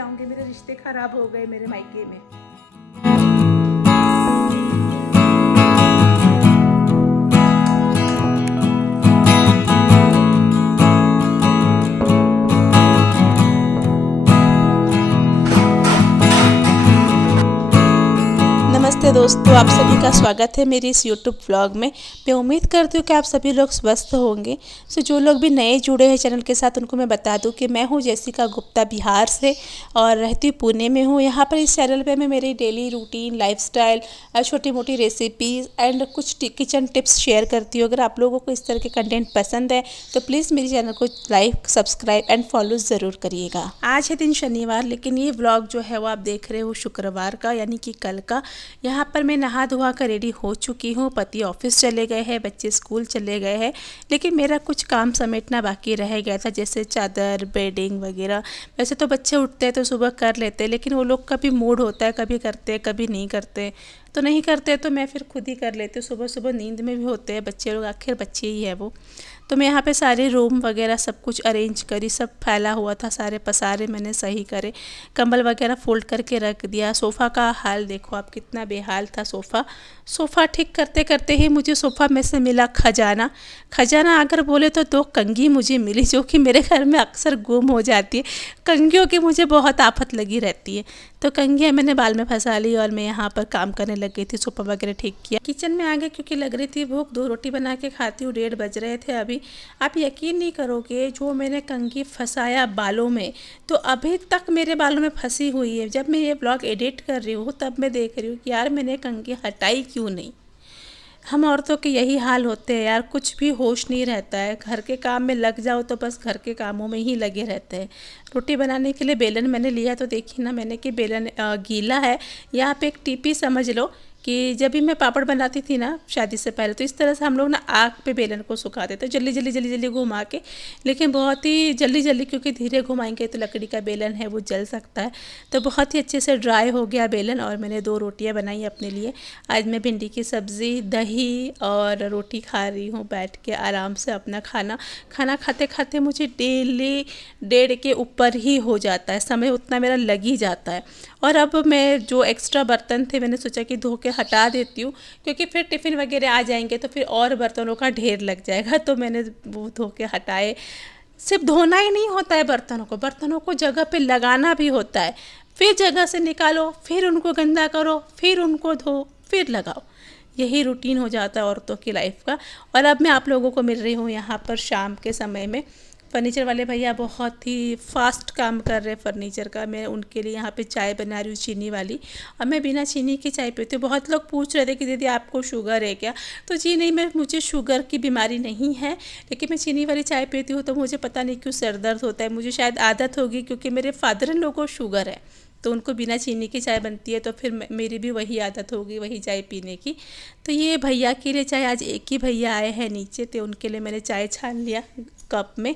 जाऊंगी, मेरे रिश्ते खराब हो गए मेरे मायके में। नमस्ते दोस्तों, आप सभी का स्वागत है मेरी इस यूट्यूब व्लॉग में। मैं उम्मीद करती हूँ कि आप सभी लोग स्वस्थ होंगे। सो जो लोग भी नए जुड़े हैं चैनल के साथ, उनको मैं बता दूँ कि मैं हूँ जेसिका गुप्ता, बिहार से, और रहती हूँ पुणे में हूँ। यहाँ पर इस चैनल पे मैं मेरी डेली रूटीन, लाइफस्टाइल, छोटी मोटी रेसिपीज़ एंड कुछ किचन टिप्स शेयर करती हूँ। अगर आप लोगों को इस तरह के कंटेंट पसंद है तो प्लीज़ मेरे चैनल को लाइक, सब्सक्राइब एंड फॉलो ज़रूर करिएगा। आज है दिन शनिवार, लेकिन ये व्लॉग जो है वो आप देख रहे हो शुक्रवार का, यानी कि कल का। यहाँ पर मैं नहा धोआ कर रेडी हो चुकी हूँ। पति ऑफिस चले गए हैं, बच्चे स्कूल चले गए हैं, लेकिन मेरा कुछ काम समेटना बाकी रह गया था, जैसे चादर, बेडिंग वगैरह। वैसे तो बच्चे उठते हैं तो सुबह कर लेते हैं, लेकिन वो लोग का भी मूड होता है, कभी करते हैं कभी नहीं करते। तो नहीं करते तो मैं फिर खुद ही कर लेती हूँ। सुबह सुबह नींद में भी होते हैं बच्चे लोग, आखिर बच्चे ही है वो। तो मैं यहाँ पे सारे रूम वगैरह सब कुछ अरेंज करी, सब फैला हुआ था, सारे पसारे मैंने सही करे, कंबल वगैरह फोल्ड करके रख दिया। सोफ़ा का हाल देखो आप, कितना बेहाल था सोफ़ा ठीक करते करते ही मुझे सोफ़ा में से मिला खजाना। खजाना अगर बोले तो 2 कंघी मुझे मिली, जो कि मेरे घर में अक्सर गुम हो जाती है। कंघियों की मुझे बहुत आफत लगी रहती है, तो कंघियाँ मैंने बाल में फंसा ली और मैं यहाँ पर काम करने लग गई थी। सोफ़ा वगैरह ठीक किया, किचन में आ गए क्योंकि लग रही थी भूख। 2 रोटी बना के खाती हूँ, 1:30 बज रहे थे अभी। आप यकीन नहीं करोगे, जो मैंने कंघी फंसाया बालों में, तो अभी तक मेरे बालों में फंसी हुई है। जब मैं ये ब्लॉग एडिट कर रही हूँ तब मैं देख रही हूँ कि यार मैंने कंघी हटाई क्यों नहीं। हम औरतों के यही हाल होते हैं यार, कुछ भी होश नहीं रहता है। घर के काम में लग जाओ तो बस घर के कामों में ही लगे रहते हैं। रोटी बनाने के लिए बेलन मैंने लिया, तो देखिए ना मैंने कि बेलन गीला है। यहाँ पे एक टिपी समझ लो कि जब भी मैं पापड़ बनाती थी ना शादी से पहले, तो इस तरह से हम लोग ना आग पे बेलन को सुखाते थे, जल्दी जल्दी जल्दी जल्दी घुमा के, लेकिन बहुत ही जल्दी जल्दी, क्योंकि धीरे घुमाएंगे तो लकड़ी का बेलन है वो जल सकता है। तो बहुत ही अच्छे से ड्राई हो गया बेलन, और मैंने 2 रोटियां बनाई अपने लिए। आज मैं भिंडी की सब्ज़ी, दही और रोटी खा रही हूँ बैठ के आराम से अपना खाना खाते खाते मुझे डेली 1:30 के ऊपर ही हो जाता है, समय उतना मेरा लग ही जाता है। और अब मैं जो एक्स्ट्रा बर्तन थे मैंने सोचा कि धो के हटा देती हूँ, क्योंकि फिर टिफ़िन वगैरह आ जाएंगे तो फिर और बर्तनों का ढेर लग जाएगा। तो मैंने वो धो के हटाए। सिर्फ धोना ही नहीं होता है बर्तनों को जगह पे लगाना भी होता है। फिर जगह से निकालो, फिर उनको गंदा करो, फिर उनको धो, फिर लगाओ। यही रूटीन हो जाता है औरतों की लाइफ का। और अब मैं आप लोगों को मिल रही हूँ यहाँ पर शाम के समय में। फर्नीचर वाले भैया बहुत ही फास्ट काम कर रहे हैं फर्नीचर का। मैं उनके लिए यहाँ पे चाय बना रही हूँ चीनी वाली, और मैं बिना चीनी की चाय पीती हूँ। बहुत लोग पूछ रहे थे कि दीदी आपको शुगर है क्या, तो जी नहीं, मुझे शुगर की बीमारी नहीं है, लेकिन मैं चीनी वाली चाय पीती हूँ तो मुझे पता नहीं क्यों सर दर्द होता है। मुझे शायद आदत होगी, क्योंकि मेरे फादर इन लोगों को शुगर है, तो उनको बिना चीनी की चाय बनती है, तो फिर मेरी भी वही आदत होगी, वही चाय पीने की। तो ये भैया के लिए चाय, आज एक ही भैया आए हैं नीचे, तो उनके लिए मैंने चाय छान लिया कप में।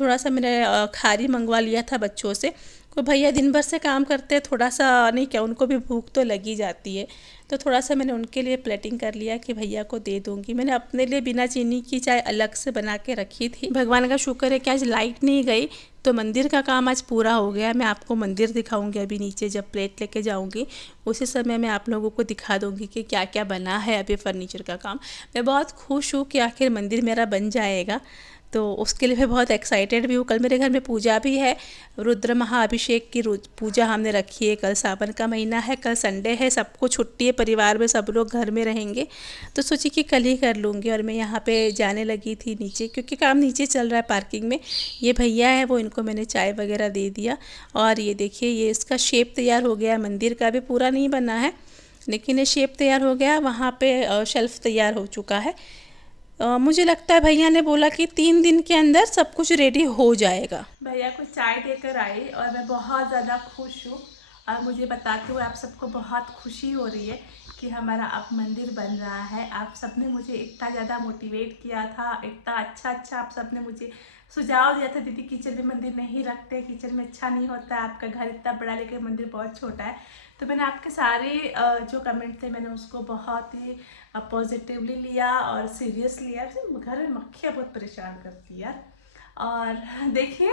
थोड़ा सा मैंने खारी मंगवा लिया था बच्चों से। तो भैया दिन भर से काम करते हैं, थोड़ा सा नहीं क्या, उनको भी भूख तो लगी जाती है, तो थोड़ा सा मैंने उनके लिए प्लेटिंग कर लिया कि भैया को दे दूँगी। मैंने अपने लिए बिना चीनी की चाय अलग से बना के रखी थी। भगवान का शुक्र है कि आज लाइट नहीं गई, तो मंदिर का काम आज पूरा हो गया। मैं आपको मंदिर दिखाऊंगी अभी नीचे, जब प्लेट लेके जाऊंगी उसी समय मैं आप लोगों को दिखा दूंगी कि क्या क्या बना है अभी फर्नीचर का काम। मैं बहुत खुश हूँ कि आखिर मंदिर मेरा बन जाएगा, तो उसके लिए मैं बहुत एक्साइटेड भी हूँ। कल मेरे घर में पूजा भी है, रुद्र महाअभिषेक की पूजा हमने रखी है। कल सावन का महीना है, कल संडे है, सबको छुट्टी है, परिवार में सब लोग घर में रहेंगे, तो सोची कि कल ही कर लूँगी। और मैं यहाँ पे जाने लगी थी नीचे, क्योंकि काम नीचे चल रहा है पार्किंग में। ये भैया है वो, इनको मैंने चाय वगैरह दे दिया। और ये देखिए, ये इसका शेप तैयार हो गया। मंदिर का भी पूरा नहीं बना है, लेकिन ये शेप तैयार हो गया। वहाँ पे शेल्फ तैयार हो चुका है। मुझे लगता है भैया ने बोला कि 3 दिन के अंदर सब कुछ रेडी हो जाएगा। भैया को चाय देकर आई और मैं बहुत ज़्यादा खुश हूँ। और मुझे बताते हुए आप सबको बहुत खुशी हो रही है कि हमारा अब मंदिर बन रहा है। आप सब ने मुझे इतना ज़्यादा मोटिवेट किया था, इतना अच्छा आप सब ने मुझे सुझाव दिया था, दीदी किचन में मंदिर नहीं रखते, किचन में अच्छा नहीं होता है, आपका घर इतना बड़ा लेकिन मंदिर बहुत छोटा है। तो मैंने आपके सारे जो कमेंट थे मैंने उसको बहुत ही पॉजिटिवली लिया और सीरियस लिया। घर में मक्खियाँ बहुत परेशान करती है यार। और देखिए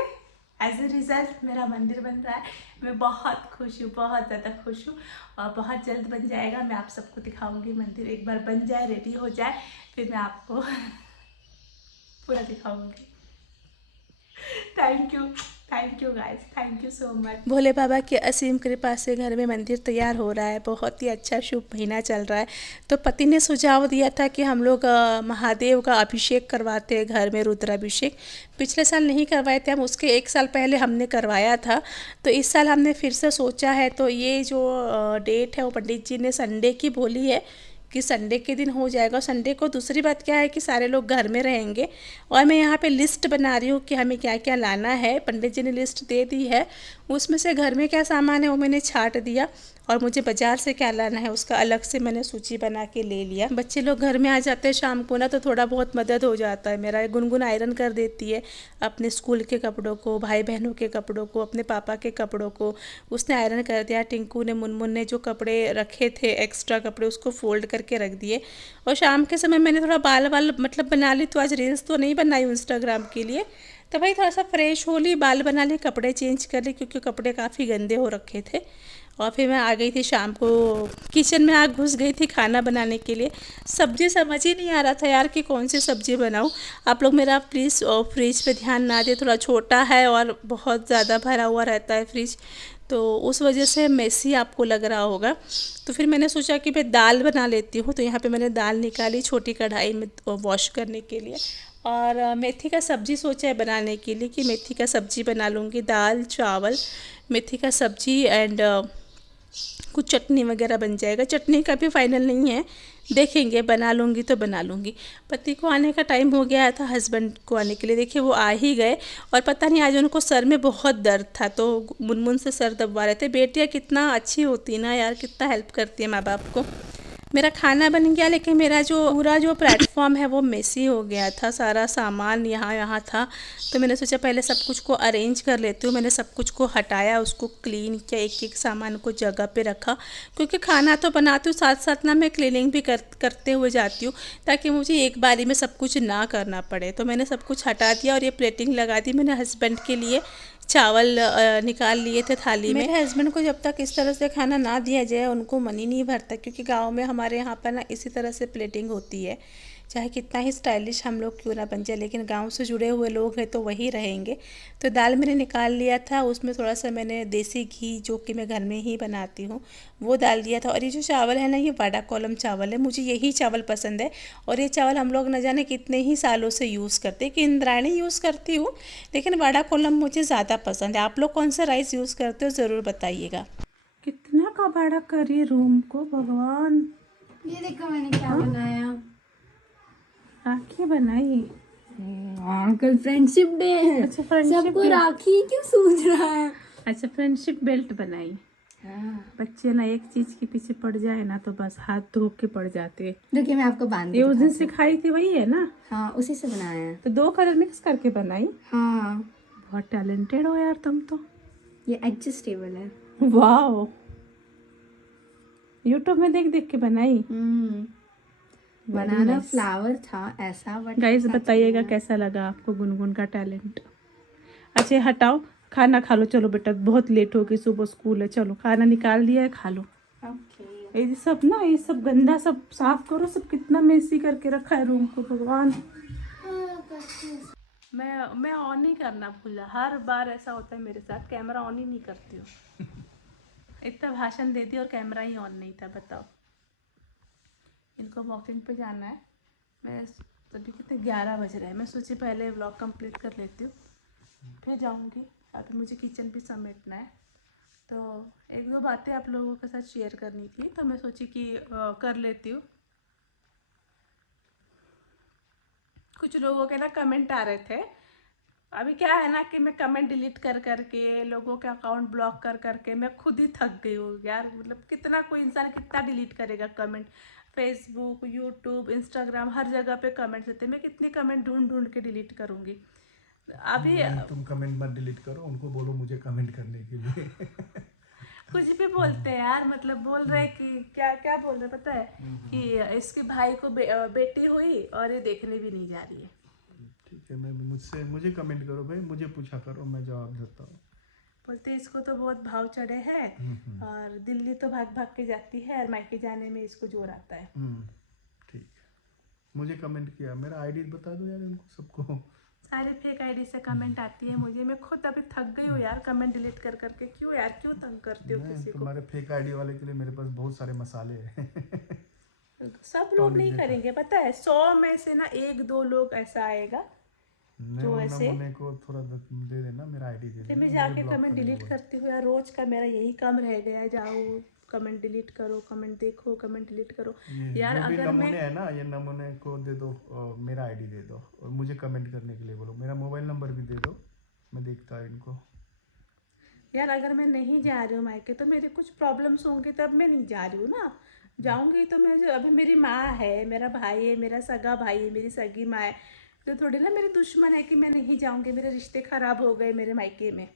एज ए रिजल्ट मेरा मंदिर बन रहा है। मैं बहुत खुश हूँ, बहुत ज़्यादा खुश हूँ और बहुत जल्द बन जाएगा। मैं आप सबको दिखाऊंगी मंदिर, एक बार बन जाए, रेडी हो जाए, फिर मैं आपको पूरा दिखाऊंगी। Thank you guys, thank you so much. Bhole Baba की असीम कृपा से घर में मंदिर तैयार हो रहा है। बहुत ही अच्छा शुभ महीना चल रहा है। तो पति ने सुझाव दिया था कि हम लोग महादेव का अभिषेक करवाते हैं घर में, रुद्राभिषेक। पिछले साल नहीं करवाए थे हम, उसके एक साल पहले हमने करवाया था। तो इस साल हमने फिर से सोचा है। तो ये जो डेट है वो पंडित जी ने संडे की बोली है कि संडे के दिन हो जाएगा। संडे को दूसरी बात क्या है कि सारे लोग घर में रहेंगे और मैं यहाँ पे लिस्ट बना रही हूँ कि हमें क्या क्या लाना है। पंडित जी ने लिस्ट दे दी है, उसमें से घर में क्या सामान है वो मैंने छांट दिया और मुझे बाज़ार से क्या लाना है उसका अलग से मैंने सूची बना के ले लिया। बच्चे लोग घर में आ जाते हैं शाम को ना, तो थोड़ा बहुत मदद हो जाता है मेरा। गुनगुन आयरन कर देती है अपने स्कूल के कपड़ों को, भाई बहनों के कपड़ों को, अपने पापा के कपड़ों को उसने आयरन कर दिया। टिंकू ने, मुनमुन ने जो कपड़े रखे थे एक्स्ट्रा कपड़े, उसको फोल्ड करके रख दिए। और शाम के समय मैंने थोड़ा बाल मतलब बना ली। तो आज रील्स तो नहीं बनाई इंस्टाग्राम के लिए, तो भाई थोड़ा सा फ्रेश हो ली, बाल बना लिए, कपड़े चेंज कर ली क्योंकि कपड़े काफ़ी गंदे हो रखे थे। और फिर मैं आ गई थी शाम को किचन में, आग घुस गई थी खाना बनाने के लिए। सब्ज़ी समझ ही नहीं आ रहा था यार कि कौन सी सब्ज़ी बनाऊँ। आप लोग मेरा प्लीज़ फ्रिज पे ध्यान ना दें, थोड़ा छोटा है और बहुत ज़्यादा भरा हुआ रहता है फ्रिज, तो उस वजह से मेसी आपको लग रहा होगा। तो फिर मैंने सोचा कि मैं दाल बना लेती हूँ। तो यहाँ पे मैंने दाल निकाली छोटी कढ़ाई में वॉश करने के लिए। और मेथी का सब्ज़ी सोचा है बनाने के लिए कि मेथी का सब्ज़ी बना लूँगी। दाल, चावल, मेथी का सब्ज़ी एंड कुछ चटनी वगैरह बन जाएगा। चटनी का भी फाइनल नहीं है, देखेंगे, बना लूँगी तो बना लूँगी। पति को आने का टाइम हो गया था, हस्बैंड को आने के लिए। देखिए वो आ ही गए और पता नहीं आज उनको सर में बहुत दर्द था तो मुनमुन से सर दबवा रहे थे। बेटियाँ कितना अच्छी होती ना यार, कितना हेल्प करती है माँ बाप को। मेरा खाना बन गया लेकिन मेरा जो पूरा जो प्लेटफॉर्म है वो मेसी हो गया था। सारा सामान यहाँ था, तो मैंने सोचा पहले सब कुछ को अरेंज कर लेती हूँ। मैंने सब कुछ को हटाया, उसको क्लीन किया, एक एक सामान को जगह पे रखा, क्योंकि खाना तो बनाती हूँ साथ साथ ना मैं क्लीनिंग भी करते हुए जाती हूँ, ताकि मुझे एक बारी में सब कुछ ना करना पड़े। तो मैंने सब कुछ हटा दिया और ये प्लेटिंग लगा दी। मैंने हस्बैंड के लिए चावल निकाल लिए थे थाली में। मेरे हस्बैंड को जब तक इस तरह से खाना ना दिया जाए उनको मन ही नहीं भरता, क्योंकि गांव में हमारे यहाँ पर ना इसी तरह से प्लेटिंग होती है। चाहे कितना ही स्टाइलिश हम लोग क्यों ना बन जाए, लेकिन गांव से जुड़े हुए लोग हैं तो वही रहेंगे। तो दाल मैंने निकाल लिया था, उसमें थोड़ा सा मैंने देसी घी जो कि मैं घर में ही बनाती हूँ वो डाल दिया था। और ये जो चावल है ना, ये वाडा कॉलम चावल है, मुझे यही चावल पसंद है। और ये चावल हम लोग न जाने कितने ही सालों से यूज़ करते हैं, कि इंद्रायणी यूज़ करती हूँ लेकिन वाडा कॉलम मुझे ज़्यादा पसंद है। आप लोग कौन सा राइस यूज़ करते हो ज़रूर बताइएगा। कितना कबाड़ा करिए रूम को भगवान। ये देखो मैंने क्या बनाया, राखी बनाई। कल फ्रेंडशिप डे है। अच्छा, फ्रेंडशिप सबको डे। राखी क्यों सूझ रहा है। अच्छा, फ्रेंडशिप बेल्ट बनाई। हाँ। बच्चे ना एक चीज के पीछे पड़ जाए ना तो बस हाथ धो के पड़ जाते हैं। देखिए मैं आपको बांध ये उस दिन सिखाई थी वही है ना? हाँ उसी से बनाया है। तो 2 कलर मिक्स करके बनाई। हाँ बहुत टैलेंटेड हो यार तुम तो। ये एडजस्टेबल है। वाह, यूट्यूब में देख देख के बनाई। बनाना फ्लावर था ऐसा, बट गाइस बताइएगा कैसा लगा आपको गुनगुन का टैलेंट। अच्छा हटाओ, खाना खा लो। चलो बेटा बहुत लेट हो गई, सुबह स्कूल है। चलो खाना निकाल दिया है, खा लो। ये सब ना, ये सब गंदा सब साफ करो। सब कितना मेसी करके रखा है रूम को भगवान। मैं ऑन नहीं करना भूला, हर बार ऐसा होता है मेरे साथ, कैमरा ऑन ही नहीं करती हूँ। इतना भाषण दे दिया और कैमरा ही ऑन नहीं था, बताओ। इनको वॉकिंग पे जाना है। मैं अभी कितने 11 बज रहे हैं, मैं सोची पहले व्लॉग कंप्लीट कर लेती हूँ फिर जाऊँगी। अभी मुझे किचन भी समेटना है, तो 1-2 बातें आप लोगों के साथ शेयर करनी थी, तो मैं सोची कि कर लेती हूँ। कुछ लोगों के ना कमेंट आ रहे थे। अभी क्या है ना कि मैं कमेंट डिलीट कर करके, लोगों के अकाउंट ब्लॉक कर करके मैं खुद ही थक गई हूँ यार। मतलब कितना कोई इंसान कितना डिलीट करेगा कमेंट। फेसबुक, यूट्यूब, इंस्टाग्राम, हर जगह पे कमेंट्स होते हैं। मैं कितने कमेंट ढूंढ ढूंढ के डिलीट करूँगी अभी। तुम कमेंट मत डिलीट करो, उनको बोलो मुझे कमेंट करने के लिए। कुछ भी बोलते हैं यार, मतलब बोल रहे कि क्या क्या बोल रहे पता है कि इसके भाई को बेटी हुई और ये देखने भी नहीं जा रही है। सकते हैं, मैं भी मुझे कमेंट करो भाई, मुझे पूछा करो, मैं जवाब देता हूँ। बोलते इसको तो बहुत भाव चढ़े है और दिल्ली तो भाग भाग के जाती है और मायके जाने में इसको जोर आता है। ठीक, मुझे कमेंट किया, मेरा आईडी बता दो यार उनको सबको। सारे फेक आईडी से कमेंट आती है मुझे, मैं खुद अभी थक गई हूँ यार कमेंट डिलीट कर करके। क्यों यार, क्यों तंग करते हो किसी को? तुम्हारे फेक आईडी वाले के लिए मेरे पास बहुत सारे मसाले हैं। सब लोग नहीं करेंगे, पता है 100 में से ना 1-2 लोग ऐसा आएगा जो ऐसे। नमूने को थोड़ा दे देना, मेरा आईडी दे फिर देना, मैं जाके मुझे ब्लॉक कमेंट करने डिलीट को करती हूँ यार, रोज का मेरा यही काम रह गया है। जाओ कमेंट डिलीट करो, कमेंट देखो, कमेंट डिलीट करो यार। जो भी अगर नमूने मैं है ना, ये नमूने को दे दो, मेरा आईडी दे दो और मुझे कमेंट करने के लिए बोलो, मेरा मोबाइल नंबर भी दे दो, मैं देखता हूँ इनको। यार अगर मैं नहीं जा रही हूँ मायके तो मेरे कुछ प्रॉब्लम्स होंगे तब मैं नहीं जा रही हूँ ना। जाऊंगी तो मैं, अभी मेरी माँ है, मेरा भाई है, मेरा सगा भाई है, मेरी सगी माँ है, तो थोड़ी ना मेरी दुश्मन है कि मैं नहीं जाऊंगी, मेरे रिश्ते खराब हो गए मेरे मायके में।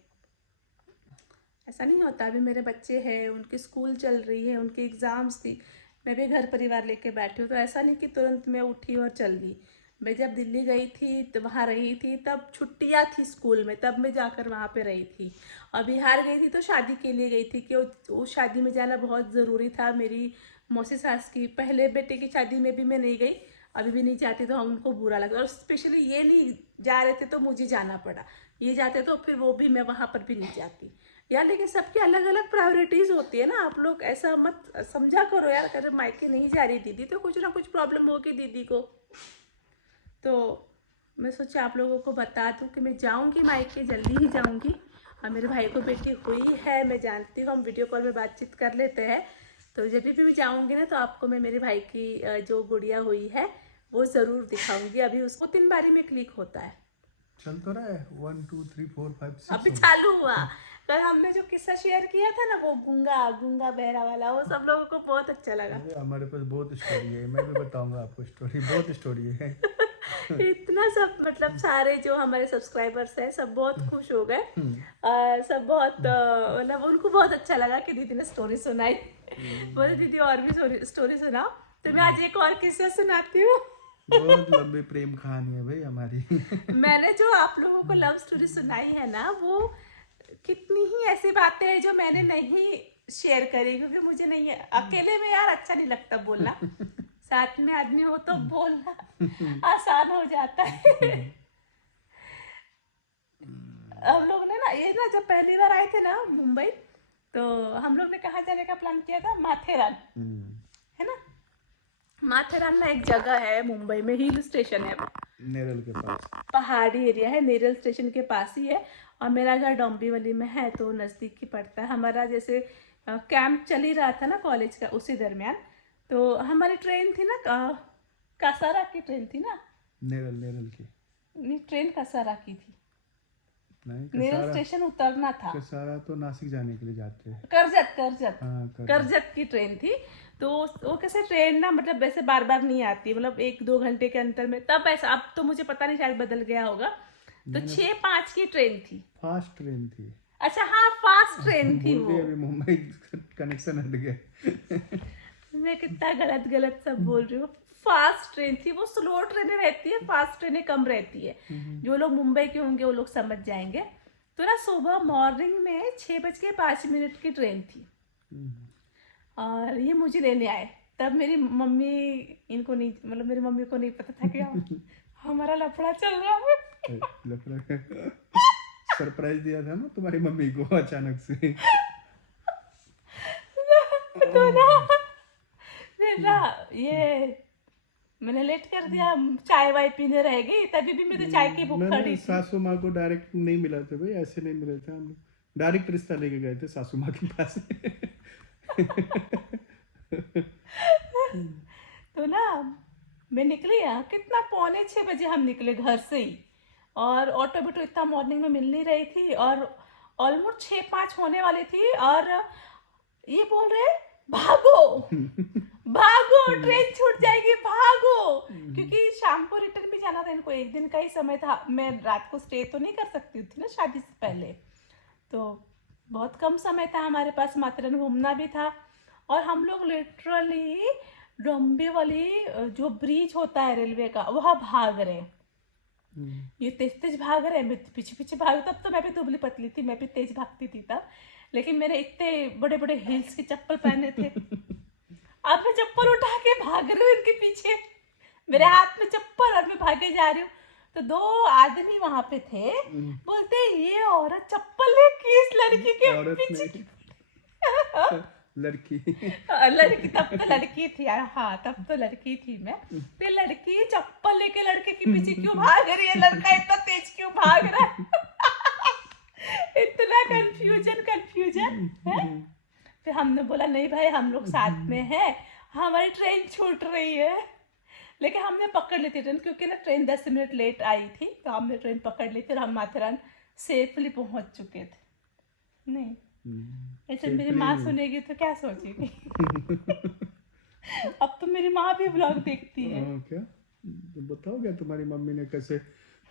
ऐसा नहीं होता। अभी मेरे बच्चे हैं, उनकी स्कूल चल रही है, उनकी एग्ज़ाम्स थी, मैं भी घर परिवार लेके बैठी हूँ, तो ऐसा नहीं कि तुरंत मैं उठी और चल दी। मैं जब दिल्ली गई थी तो वहाँ रही थी, तब छुट्टियाँ थी स्कूल में, तब मैं जाकर वहाँ पे रही थी। और बिहार गई थी तो शादी के लिए गई थी कि उस शादी में जाना बहुत ज़रूरी था। मेरी मौसी सास की पहले बेटे की शादी में भी मैं नहीं गई, अभी भी नहीं जाती, तो उनको बुरा लगा। और स्पेशली ये नहीं जा रहे थे तो मुझे जाना पड़ा, ये जाते तो फिर वो भी, मैं वहाँ पर भी नहीं जाती यार। लेकिन सबकी अलग अलग प्रायोरिटीज़ होती है ना, आप लोग ऐसा मत समझा करो यार। अगर मायके नहीं जा रही दीदी तो कुछ ना कुछ प्रॉब्लम होगी दीदी को। तो मैं सोचा आप लोगों को बता दूं कि मैं जाऊंगी मायके, जल्दी ही जाऊंगी। और मेरे भाई को बेटी हुई है, मैं जानती हूँ, हम वीडियो कॉल में बातचीत कर लेते हैं। तो जब भी मैं जाऊंगी ना तो आपको मैं मेरे भाई की जो गुड़िया हुई है वो ज़रूर दिखाऊंगी। अभी उसको 3 बारी में क्लिक होता है, चल तो रहा है 1 2 3 4 5 6 अभी चालू हुआ। कल हमने जो किस्सा शेयर किया था ना, वो गूंगा गूंगा बहरा वाला, वो सब लोगों को बहुत अच्छा लगा। हमारे पास बहुत स्टोरी है, मैं भी बताऊंगा आपको स्टोरी, बहुत स्टोरी है। इतना सब, मतलब सारे जो हमारे सब्सक्राइबर्स हैं सब बहुत खुश हो गए और सब बहुत मतलब उनको बहुत अच्छा लगा कि दीदी ने स्टोरी सुनाई। बोले दीदी और भी स्टोरी सुनाओ, तो मैं आज एक और किस्सा सुनाती हूँ। बहुत लंबी प्रेम कहानी है भाई हमारी। मैंने जो आप लोगों को लव स्टोरी सुनाई है ना, वो कितनी ही ऐसी बातें हैं जो मैंने नहीं शेयर करी, क्योंकि मुझे नहीं है, अकेले में यार अच्छा नहीं लगता बोलना, साथ में आदमी हो तो बोलना आसान हो जाता है। हम लोग ने ना, ये ना जब पहली बार आए थे ना मुंबई, तो हम लोग ने कहाँ जाने का प्लान किया था, माथेरान, है ना। माथेरान ना एक जगह है मुंबई में, हिल स्टेशन है, नेरल के पास, पहाड़ी एरिया है, नेरल स्टेशन के पास ही है। और मेरा घर डोंबिवली में है तो नज़दीक ही पड़ता है। हमारा जैसे कैंप चल ही रहा था ना कॉलेज का, उसी दरमियान तो हमारी ट्रेन थी ना, कासारा की ट्रेन थी ना, नेरल की नहीं ट्रेन कासारा की थी, नहीं, नेरल स्टेशन उतरना था। कसारा तो नासिक जाने के लिए जाते हैं। करजत हाँ, करजत की ट्रेन थी। तो वो कैसे ट्रेन ना, मतलब वैसे बार बार नहीं आती, मतलब 1-2 घंटे के अंतर में, तब ऐसा, अब तो मुझे पता नहीं, शायद बदल गया होगा। तो 6-5 की ट्रेन थी। फास्ट ट्रेन थी। अच्छा हाँ, फास्ट ट्रेन थी भूल वो। गए, अभी मुंबई कनेक्शन हट गया। मैं कितना गलत सब बोल रही हूँ। फास्ट ट्रेन थी वो, स्लो ट्रेनें रहती है, फास्ट ट्रेनें कम रहती है। जो लोग मुंबई के होंगे वो लोग समझ जाएंगे। तो ना सुबह मॉर्निंग में 6:05 की ट्रेन थी और ये मुझे लेने आए। तब मेरी मम्मी, इनको नहीं, मतलब मेरी मम्मी को नहीं पता था कि हमारा लफड़ा चल रहा है। सरप्राइज दिया था ना तुम्हारी मम्मी को अचानक से। तो ना फिर ना ये मैंने लेट कर दिया, चाय वाय पीने रह गई, तभी भी मैं तो चाय की भूख खड़ी थी। सासू माँ को डायरेक्ट नहीं मिला था भाई, ऐसे नहीं मिले थे हम लोग, डायरेक्ट रिश्ता लेके गए थे सासू माँ के पास। तो ना मैं निकली, कितना 5:45 हम निकले घर से ही, और ऑटो भी तो इतना मॉर्निंग में मिल नहीं रही थी, और ऑलमोस्ट 6-5 होने वाली थी, और ये बोल रहे भागो भागो, ट्रेन छूट जाएगी, भागो। क्योंकि शाम को रिटर्न भी जाना था इनको, एक दिन का ही समय था, मैं रात को स्टे तो नहीं कर सकती थी ना शादी से पहले, तो बहुत कम समय था हमारे पास, माथेरान घूमना भी था। और हम लोग लिटरली डोंबिवली जो ब्रिज होता है रेलवे का, वहाँ भाग रहे। ये तेज तेज भाग रहे हैं, मैं पीछे पीछे भाग। तब तो मैं भी दुबली पतली थी, मैं भी तेज भागती थी तब, लेकिन मेरे इतने बड़े बड़े हील्स के चप्पल पहने थे। अब मैं चप्पल उठा के भाग रही हूँ इनके पीछे, मेरे हाथ में चप्पल और मैं भागे जा रही हूँ। तो 2 आदमी वहां पे थे, बोलते ये औरत चप्पल लेके इस लड़की के पीछे। लड़की लड़की तब तो लड़की थी, हाँ तब तो लड़की थी मैं। तो लड़की चप्पल लेके लड़के के पीछे क्यों भाग रही है, लड़का इतना तेज क्यों भाग रहा है। इतना कंफ्यूजन है। फिर हमने बोला नहीं भाई, हम लोग साथ में हैं, हमारी ट्रेन छूट रही है। लेकिन हमने पकड़ ली थी ट्रेन, क्योंकि ना ट्रेन 10 मिनट लेट आई थी, तो हमने ट्रेन पकड़ ली थी और हम माथेरान सेफली पहुंच चुके थे। नहीं ऐसे मेरी माँ सुनेगी तो क्या सोचेगी। अब तो मेरी माँ भी ब्लॉग देखती है। क्या तो बताओ, क्या तुम्हारी मम्मी ने कैसे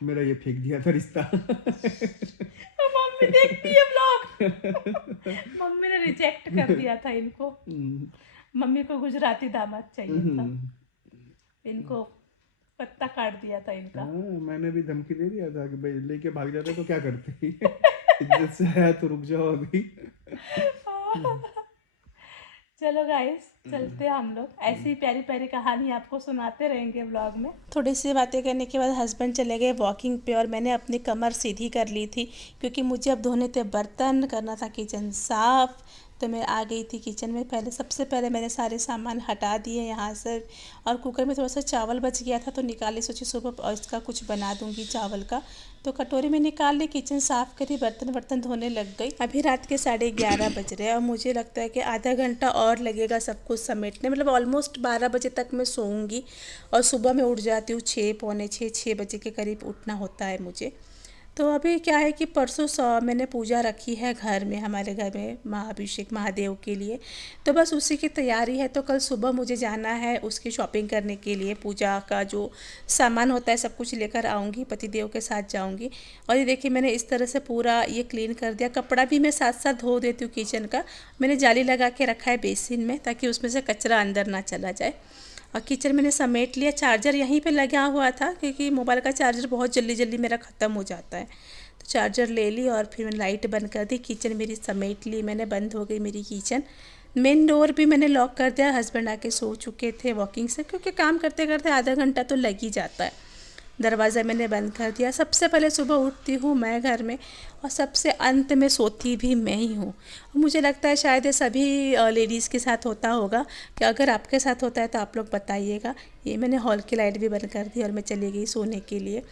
मेरा ये फेंक दिया था रिश्ता। मम्मी देखती है ब्लॉग। मम्मी ने रिजेक्ट कर दिया था इनको। मम्मी को गुजराती दामाद चाहिए था, इनको पत्ता काट दिया था इनका। मैंने भी धमकी दे दिया था कि भाई लेके भाग जाते तो क्या करते। इज्जत से आया तो रुक जाओ अभी। चलो गाइस, चलते हैं हम लोग, ऐसी ही प्यारी प्यारी कहानी आपको सुनाते रहेंगे व्लॉग में। थोड़ी सी बातें करने के बाद हस्बैंड चले गए वॉकिंग पे और मैंने अपनी कमर सीधी कर ली थी, क्योंकि मुझे अब धोने थे बर्तन, करना था किचन साफ़। तो मैं आ गई थी किचन में। सबसे पहले मैंने सारे सामान हटा दिए यहाँ से, और कुकर में थोड़ा सा चावल बच गया था तो निकाले, सोची सुबह और इसका कुछ बना दूँगी चावल का। तो कटोरी में निकाल ली, किचन साफ़ करी, बर्तन धोने लग गई। अभी रात के 11:30 बज रहे हैं और मुझे लगता है कि आधा घंटा और लगेगा सब कुछ समेटने, मतलब ऑलमोस्ट 12 बजे तक मैं सोऊंगी। और सुबह मैं उठ जाती हूँ 6, पौने 6 बजे के करीब उठना होता है मुझे। तो अभी क्या है कि परसों मैंने पूजा रखी है घर में, हमारे घर में महाअभिषेक महादेव के लिए, तो बस उसी की तैयारी है। तो कल सुबह मुझे जाना है उसकी शॉपिंग करने के लिए, पूजा का जो सामान होता है सब कुछ लेकर आऊँगी, पतिदेव के साथ जाऊँगी। और ये देखिए मैंने इस तरह से पूरा ये क्लीन कर दिया। कपड़ा भी मैं साथ साथ धो देती हूँ किचन का, मैंने जाली लगा के रखा है बेसिन में, ताकि उसमें से कचरा अंदर ना चला जाए। और किचन मैंने समेट लिया। चार्जर यहीं पे लगा हुआ था, क्योंकि मोबाइल का चार्जर बहुत जल्दी मेरा ख़त्म हो जाता है। तो चार्जर ले ली और फिर मैंने लाइट बंद कर दी, किचन मेरी समेट ली मैंने, बंद हो गई मेरी किचन। मेन डोर भी मैंने लॉक कर दिया। हस्बैंड आके सो चुके थे वॉकिंग से, क्योंकि काम करते करते आधा घंटा तो लग ही जाता है। दरवाज़ा मैंने बंद कर दिया। सबसे पहले सुबह उठती हूँ मैं घर में, और सबसे अंत में सोती भी मैं ही हूँ। मुझे लगता है शायद ये सभी लेडीज़ के साथ होता होगा, कि अगर आपके साथ होता है तो आप लोग बताइएगा। ये मैंने हॉल की लाइट भी बंद कर दी और मैं चली गई सोने के लिए।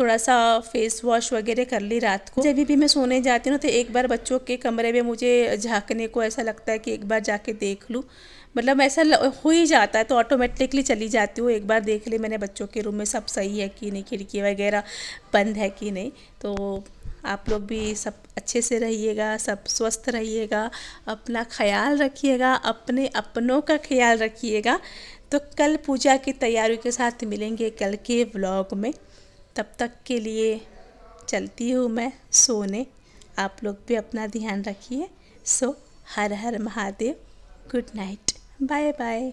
थोड़ा सा फेस वॉश वगैरह कर ली रात को। जब भी मैं सोने जाती हूँ तो एक बार बच्चों के कमरे में मुझे झांकने को ऐसा लगता है कि एक बार जाके देख लूँ, मतलब ऐसा हो ही जाता है, तो ऑटोमेटिकली चली जाती हूँ। एक बार देख ली मैंने बच्चों के रूम में सब सही है कि नहीं, खिड़की वगैरह बंद है कि नहीं। तो आप लोग भी सब अच्छे से रहिएगा, सब स्वस्थ रहिएगा, अपना ख्याल रखिएगा, अपने अपनों का ख्याल रखिएगा। तो कल पूजा की तैयारी के साथ मिलेंगे कल के व्लॉग में। तब तक के लिए चलती हूँ मैं सोने। आप लोग भी अपना ध्यान रखिए। So Har Har Mahadev, good night, bye bye.